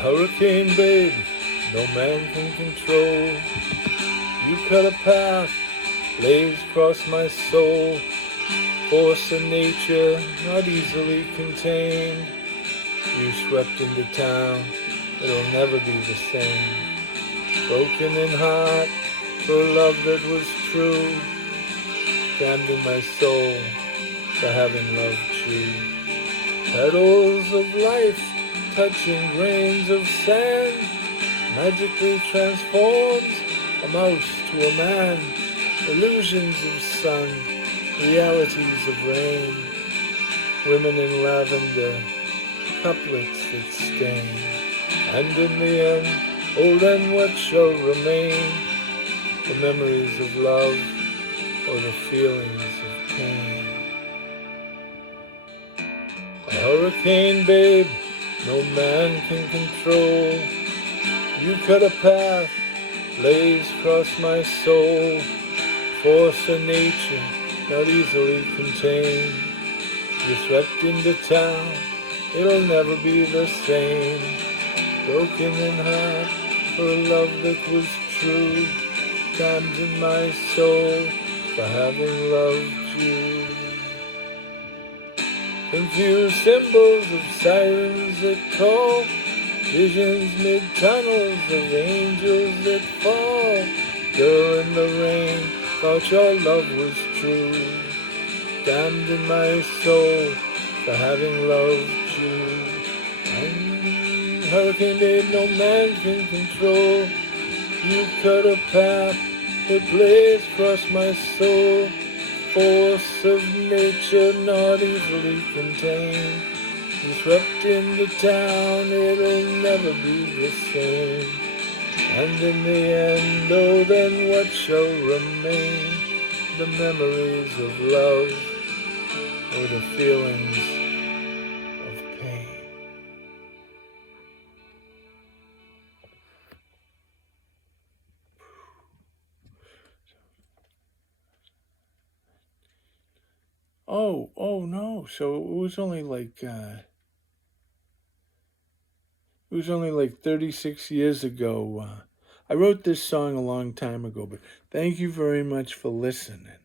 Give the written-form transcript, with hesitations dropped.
hurricane, babe, no man can control. You cut a path, blaze across my soul. Force of nature, not easily contained. You swept into town, it'll never be the same. Broken in heart, for love that was true. Damned in my soul, for having loved you. Petals of life, touching grains of sand, magically transforms a mouse to a man. Illusions of sun, realities of rain. Women in lavender, couplets that stain. And in the end, oh then what shall remain? The memories of love or the feelings of pain. A hurricane, babe, no man can control. You cut a path, blaze across my soul. Force of nature, not easily contained. You swept into town, it'll never be the same. Broken in heart, for a love that was true. Damned in my soul, for having loved you. Confused symbols of sirens that call. Visions mid-tunnels of angels that fall. Girl in the rain, thought your love was true. Damned in my soul, for having loved you. And hurricane, babe, no man can control. You cut a path that blazed across my soul. Force of nature not easily contained. You swept into town, it'll never be the same. And in the end, oh then what shall remain? The memories of love or the feelings of pain. Oh no, so it was only like 36 years ago. I wrote this song a long time ago, but thank you very much for listening.